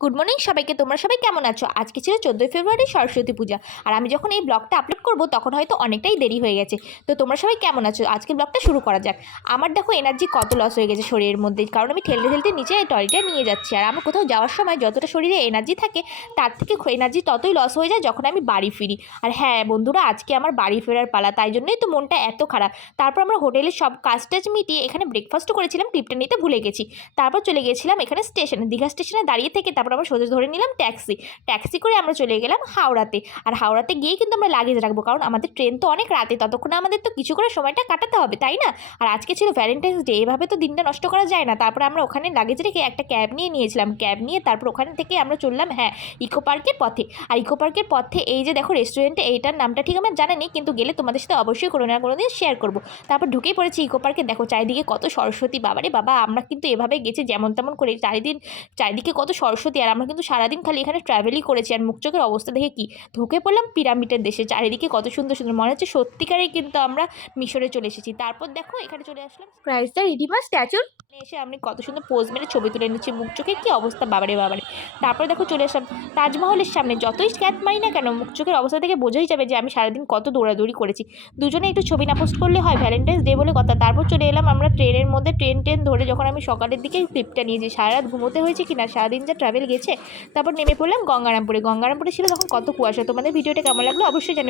Good morning সবাইকে। তোমরা সবাই কেমন আছো? আজকে ছিল 14ই ফেব্রুয়ারি সরস্বতী পূজা। আর আমি যখন এই ব্লগটা আপলোড করব তখন হয়তো অনেকটাই দেরি হয়ে গেছে। তো তোমরা সবাই কেমন আছো? আজকের ব্লগটা শুরু করা যাক। আমার দেখো এনার্জি কত লস হয়ে গেছে শরীরের মধ্যে, কারণ আমি ঠেলতে ঠেলতে নিচে টয়লেটে নিয়ে যাচ্ছি। আর আমার কোথাও যাওয়ার সময় যতটা শরীরে এনার্জি থাকে তার থেকে এনার্জি ততই লস হয়ে যায় যখন আমি বাড়ি ফিরি। আর হ্যাঁ বন্ধুরা, আজকে আমার বাড়ি ফেরার পালা, তাই জন্যই তো মনটা এত খারাপ। তারপর আমরা হোটেলের সব কাজ টাজ মিটিয়ে এখানে ব্রেকফাস্টও করেছিলাম, ক্লিপটা নিতে ভুলে গেছি। তারপর চলে গেছিলাম এখানে স্টেশনে, দীঘা স্টেশনে দাঁড়িয়ে থেকে তারপর আমরা সোজা ধরে নিলাম ট্যাক্সি করে আমরা চলে গেলাম হাওড়াতে। আর হাওড়াতে গিয়েই কিন্তু আমরা লাগেজ রাখবো, কারণ আমাদের ট্রেন তো অনেক রাতে, ততক্ষণে আমাদের তো কিছু করে সময়টা কাটাতে হবে, তাই না? আর আজকে ছিল ভ্যালেন্টাইন্স ডে, এভাবে তো দিনটা নষ্ট করা যায় না। তারপরে আমরা ওখানে লাগেজ রেখে একটা ক্যাব নিয়েছিলাম। ক্যাব নিয়ে তারপর ওখান থেকে আমরা চললাম ইকো পার্কের পথে। আর ইকো পার্কের পথে এই যে দেখো রেস্টুরেন্টে, এইটার নামটা ঠিক আমার জানা নেই, কিন্তু গেলে তোমাদের সাথে অবশ্যই কোনো না কোনো দিন শেয়ার করবো। তারপর ঢুকেই পড়েছি ইকো পার্কে। দেখো চারিদিকে কত সরস্বতী, বাবারে বাবা, আমরা কিন্তু এভাবে গেছি যেমন তেমন করে, চারিদিকে কত সরস্বতী। আর আমরা কিন্তু সারাদিন খালি এখানে ট্রাভেলই করেছি। আর মুখ চোখের অবস্থা দেখে কি ঢুকে পড়লাম পিরামিডের দেশে। চারিদিকে কত সুন্দর সুন্দর, মনে হচ্ছে সত্যিকারেই কিন্তু আমরা মিশরে চলে এসেছি। তারপর দেখো এখানে চলে আসলাম ক্রাইস্ট দ্য রিডিমার স্ট্যাচুর। এসে আমি কত সুন্দর পোজ মেরে ছবি তুলে নিচ্ছি, মুখ চোখে কি অবস্থা, বাবারে বাবারে। তারপর দেখো চলে আসলাম তাজমহলের সামনে। যতই স্ক্যাচ মারি না কেন, মুখ চোখের অবস্থা থেকে বোঝাই যাবে যে আমি সারাদিন কত দৌড়াদৌড়ি করেছি। দুজনে একটু ছবি না পোস্ট করলে হয়? ভ্যালেন্টাইন্স ডে বলে কথা। তারপর চলে এলাম আমরা ট্রেনের মধ্যে, ট্রেন ধরে যখন আমি সকালের দিকে ক্লিপটা নিয়েছি, সারা রাত ঘুমোতে হয়েছে কিনা, সারাদিন যা ট্রাভেল গেছে। তারপর নেমে পড়লাম গঙ্গারামপুরে ছিল তখন কত কুয়াশা। তোমাদের ভিডিওটা কেমন লাগলো অবশ্যই জানিও।